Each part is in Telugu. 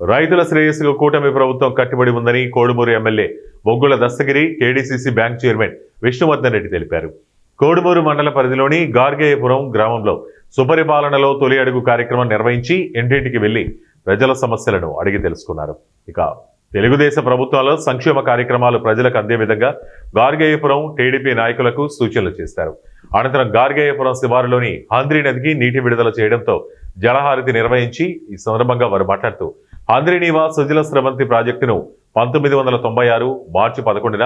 రైతుల శ్రేయస్సుకు కూటమి ప్రభుత్వం కట్టుబడి ఉందని కోడుమూరు ఎమ్మెల్యే బొగ్గుల Dastagiri KDCC bank chairman Vishnuvardhan Reddy తెలిపారు. కోడుమూరు మండల పరిధిలోని గార్గేయపురం గ్రామంలో సుపరిపాలనలో తొలి అడుగు కార్యక్రమం నిర్వహించి ఇంటింటికి వెళ్లి ప్రజల సమస్యలను అడిగి తెలుసుకున్నారు. ఇక తెలుగుదేశం ప్రభుత్వంలో సంక్షేమ కార్యక్రమాలు ప్రజలకు అందే విధంగా గార్గేయపురం టీడీపీ నాయకులకు సూచనలు చేశారు. అనంతరం గార్గేయపురం శివారులోని హంద్రీ నదికి నీటి విడుదల చేయడంతో జలహారతి నిర్వహించి ఈ సందర్భంగా వారు మాట్లాడుతూ హంద్రీనీవా సుజల స్రవంతి ప్రాజెక్టును 1996 మార్చి 11న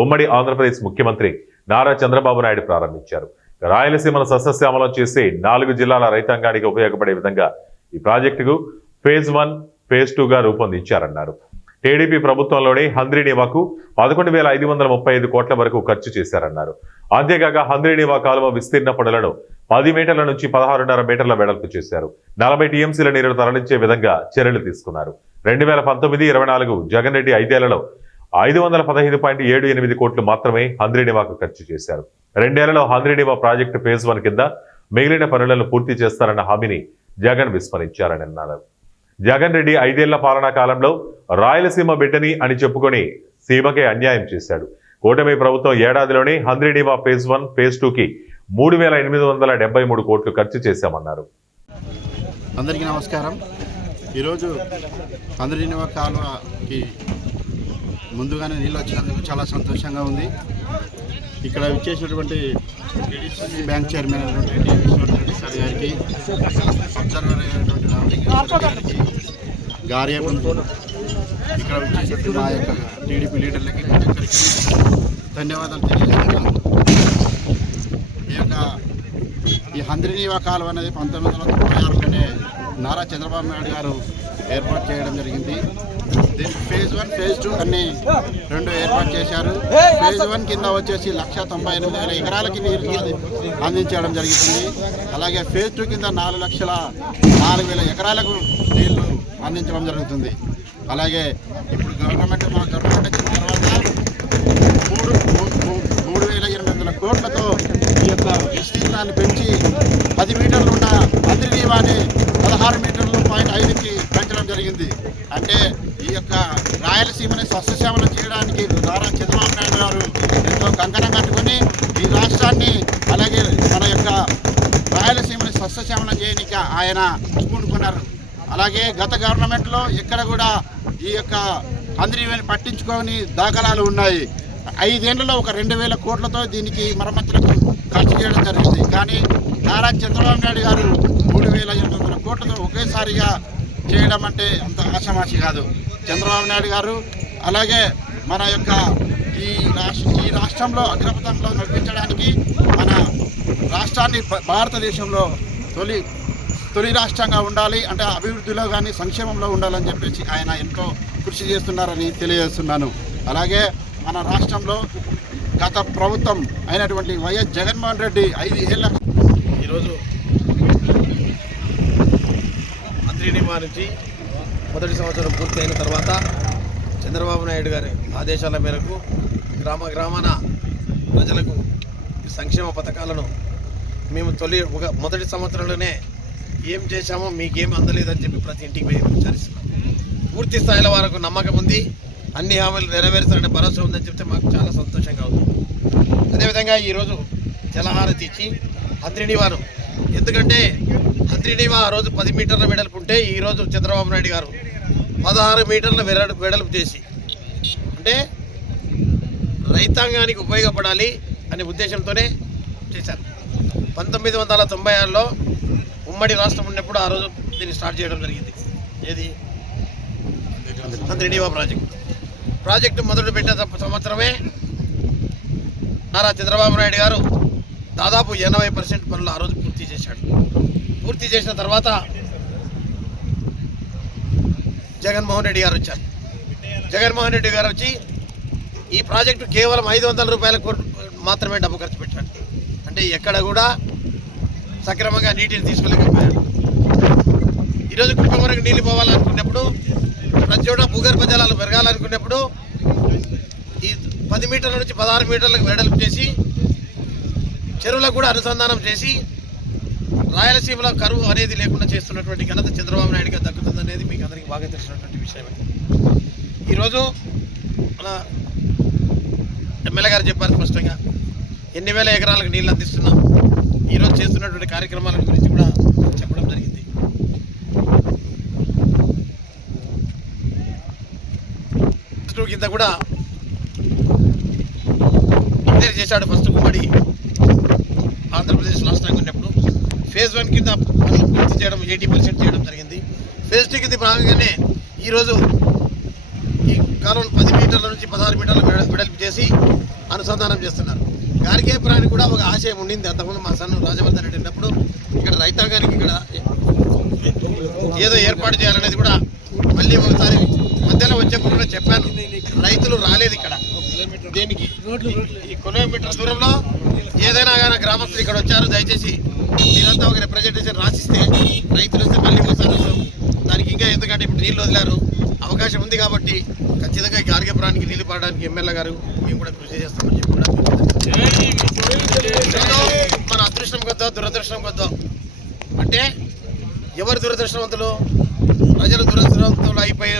ఉమ్మడి ఆంధ్రప్రదేశ్ ముఖ్యమంత్రి నారా చంద్రబాబు నాయుడు ప్రారంభించారు. రాయలసీమను సస్యశ్యామలం చేసే 4 జిల్లాల రైతాంగానికి ఉపయోగపడే విధంగా ఈ ప్రాజెక్టుకు ఫేజ్ 1, ఫేజ్ 2గా రూపొందించారన్నారు. టీడీపీ ప్రభుత్వంలోనే హంద్రీనీవాకు 11,535 కోట్ల వరకు ఖర్చు చేశారన్నారు. అంతేకాక హంద్రీనీవా కాలువ విస్తీర్ణ పనులను 10 మీటర్ల నుంచి 16.5 మీటర్ల వెడల్పు చేశారు. 40 టీఎంసీల నీరును తరలించే విధంగా చర్యలు తీసుకున్నారు. 2019-24 జగన్ రెడ్డి 5 ఏళ్లలో 515.78 కోట్లు మాత్రమే హంద్రీనీవాకు ఖర్చు చేశారు. 2 ఏళ్లలో హంద్రీనీవా ప్రాజెక్టు ఫేజ్ 1 కింద మిగిలిన పనులను పూర్తి చేస్తారన్న హామీని జగన్ విస్మరించారని అన్నారు. జగన్ రెడ్డి 5 ఏళ్ల పాలనా కాలంలో రాయలసీమ బిడ్డని అని చెప్పుకొని సీమకే అన్యాయం చేశాడు. కూటమి ప్రభుత్వం ఏడాదిలోనే హంద్రీనీవా ఫేజ్ 1, ఫేజ్ 2కి 3,873 కోట్లు ఖర్చు చేశామన్నారు. అందరికీ నమస్కారం. ఈరోజు హంద్రీనీవా కాలువకి ముందుగానే నీళ్ళు వచ్చినందుకు చాలా సంతోషంగా ఉంది. ఇక్కడ విచ్చేసినటువంటి కేడీసీసీ బ్యాంక్ చైర్మన్ అయినటువంటి విష్ణువర్ధన్ సార్ గారికి, అబ్జర్వర్ అయినటువంటి గారికి, గార్గేయపురం ఇక్కడ విచ్చేసినటువంటి మా యొక్క టీడీపీ లీడర్లకి ధన్యవాదాలు తెలియజేస్తున్నాను. ఈ హంద్రీనీవా కాలువ అనేది 1996లోనే నారా చంద్రబాబు నాయుడు గారు ఏర్పాటు చేయడం జరిగింది. దీనికి ఫేజ్ 1, ఫేజ్ 2 అన్ని 2 ఏర్పాటు చేశారు. ఫేజ్ 1 కింద వచ్చేసి 198,000 ఎకరాలకి నీరు అందించడం జరుగుతుంది. అలాగే ఫేజ్ 2 కింద 4,04,000 ఎకరాలకు నీళ్లు అందించడం జరుగుతుంది. అలాగే ఇప్పుడు గవర్నమెంట్ వచ్చిన తర్వాత 3,800 కోట్లతో ఈ యొక్క విస్తీర్ణాన్ని పెంచి 10 మీటర్లు ఉన్న హంద్రీనీవాని 16 మీటర్లు 0.5కి పెంచడం జరిగింది. అంటే ఈ యొక్క రాయలసీమని సస్యశ్యామలం చేయడానికి నారా చంద్రబాబు నాయుడు గారు ఎంతో కంకణం కట్టుకొని ఈ రాష్ట్రాన్ని అలాగే మన యొక్క రాయలసీమని సస్యశ్యామలం చేయడానికి ఆయన పూనుకున్నారు. అలాగే గత గవర్నమెంట్లో ఎక్కడ కూడా ఈ యొక్క హంద్రీనీవాని పట్టించుకొని దాఖలాలు ఉన్నాయి. 5 ఏళ్లలో ఒక 2,000 కోట్లతో దీనికి మరమ్మతులకు ఖర్చు చేయడం జరిగింది. కానీ నారా చంద్రబాబు నాయుడు గారు 3,800 కోట్లతో ఒకేసారిగా చేయడం అంటే అంత ఆషామాషి కాదు. చంద్రబాబు నాయుడు గారు అలాగే మన యొక్క ఈ రాష్ట్రంలో అగ్రపథంలో నడిపించడానికి మన రాష్ట్రాన్ని భారతదేశంలో తొలి రాష్ట్రంగా ఉండాలి అంటే అభివృద్ధిలో కానీ సంక్షేమంలో ఉండాలని చెప్పేసి ఆయన ఎంతో కృషి చేస్తున్నారని తెలియజేస్తున్నాను. అలాగే మన రాష్ట్రంలో గత ప్రభుత్వం అయినటువంటి వైఎస్ జగన్మోహన్ రెడ్డి 5 ఏళ్ల ఈరోజు హంద్రీనీవా నుంచి మొదటి సంవత్సరం పూర్తయిన తర్వాత చంద్రబాబు నాయుడు గారి ఆదేశాల మేరకు గ్రామాన ప్రజలకు సంక్షేమ పథకాలను మేము మొదటి సంవత్సరంలోనే ఏం చేశామో మీకేం అందలేదని చెప్పి ప్రతి ఇంటికి పోయి విచారిస్తున్నాం. పూర్తి స్థాయిలో వారికి నమ్మకం ఉంది, అన్ని హామీలు నెరవేరుస్తారనే భరోసా ఉందని చెప్తే మాకు చాలా సంతోషంగా ఉంది. అదేవిధంగా ఈరోజు జలహారతి ఇచ్చి హంద్రీనీవాను, ఎందుకంటే హంద్రీనీవా ఆ రోజు 10 మీటర్ల వెడల్పు ఉంటే ఈరోజు చంద్రబాబు నాయుడు గారు 16 మీటర్ల వెడల్పు చేసి అంటే రైతాంగానికి ఉపయోగపడాలి అనే ఉద్దేశంతోనే చేశారు. 1996లో ఉమ్మడి రాష్ట్రం ఉన్నప్పుడు ఆ రోజు దీన్ని స్టార్ట్ చేయడం జరిగింది. ఏది హంద్రీనీవా ప్రాజెక్టు మొదలు పెట్టిన సంవత్సరమే నారా చంద్రబాబు నాయుడు గారు దాదాపు 80% పనులు ఆ రోజు పూర్తి చేశాడు. పూర్తి చేసిన తర్వాత జగన్మోహన్ రెడ్డి గారు వచ్చారు. జగన్మోహన్ రెడ్డి గారు వచ్చి ఈ ప్రాజెక్టు కేవలం 500 రూపాయల కోట్లు మాత్రమే డబ్బు ఖర్చు పెట్టాడు. అంటే ఎక్కడ కూడా సక్రమంగా నీటిని తీసుకోలేకపోయాడు. ఈరోజు కుప్పం వరకు నీళ్ళు పోవాలనుకున్నప్పుడు, ప్రతి చోట భూగర్భ జలాలు పెరగాలనుకున్నప్పుడు ఈ 10 మీటర్ల నుంచి 16 మీటర్లకు వెడల్పు చేసి చెరువులకు కూడా అనుసంధానం చేసి రాయలసీమలో కరువు అనేది లేకుండా చేస్తున్నటువంటి ఘనత చంద్రబాబు నాయుడు గారు దక్కుతుందనేది మీకు అందరికీ బాగా తెలిసినటువంటి విషయమే. ఈరోజు మన ఎమ్మెల్యే గారు చెప్పారు స్పష్టంగా ఎన్ని వేల ఎకరాలకు నీళ్ళు అందిస్తున్నాం. ఈరోజు చేస్తున్నటువంటి కార్యక్రమాల గురించి కూడా చెప్పడం జరిగింది. కింద కూడా డిక్లేర్ చేశాడు ఫస్ట్ ఉమ్మడి ఆంధ్రప్రదేశ్ రాష్ట్రంగా ఉన్నప్పుడు. ఫేజ్ 1 కింద పనులు పూర్తి చేయడం 80% చేయడం జరిగింది. ఫేజ్ 2 కింద భాగంగానే ఈరోజు ఈ కాలం 10 మీటర్ల నుంచి 16 మీటర్ల వెడల్పు చేసి అనుసంధానం చేస్తున్నారు. గార్గేపురానికి కూడా ఒక ఆశయం ఉండింది. అంతకుముందు మా సన్ను రాజవర్ధన్ రెడ్డి ఉన్నప్పుడు ఇక్కడ రైతాంగానికి ఇక్కడ ఏదో ఏర్పాటు చేయాలనేది కూడా మళ్ళీ ఒకసారి మధ్యలో వచ్చేప్పుడు కూడా చెప్పాను. రైతులు రాలేదు ఇక్కడ దేనికి. ఈ కిలోమీటర్ దూరంలో ఏదైనా కానీ గ్రామస్తులు ఇక్కడ వచ్చారు. దయచేసి మీరంతా ఒక రిప్రజెంటేషన్ రాసిస్తే రైతులు వస్తే మళ్ళీ ఒకసారి వస్తాం. దానికి ఇంకా ఎందుకంటే ఇప్పుడు నీళ్ళు వదిలారు, అవకాశం ఉంది కాబట్టి ఖచ్చితంగా గార్గేపురానికి నీళ్ళు పడడానికి ఎమ్మెల్యే గారు మేము కూడా కృషి చేస్తామని చెప్పి కూడా మన అదృష్టం కొద్దో దురదృష్టం కొద్దో అంటే ఎవరు దురదృష్టవంతులు? ప్రజలు దురదృష్టవంతులు అయిపోయే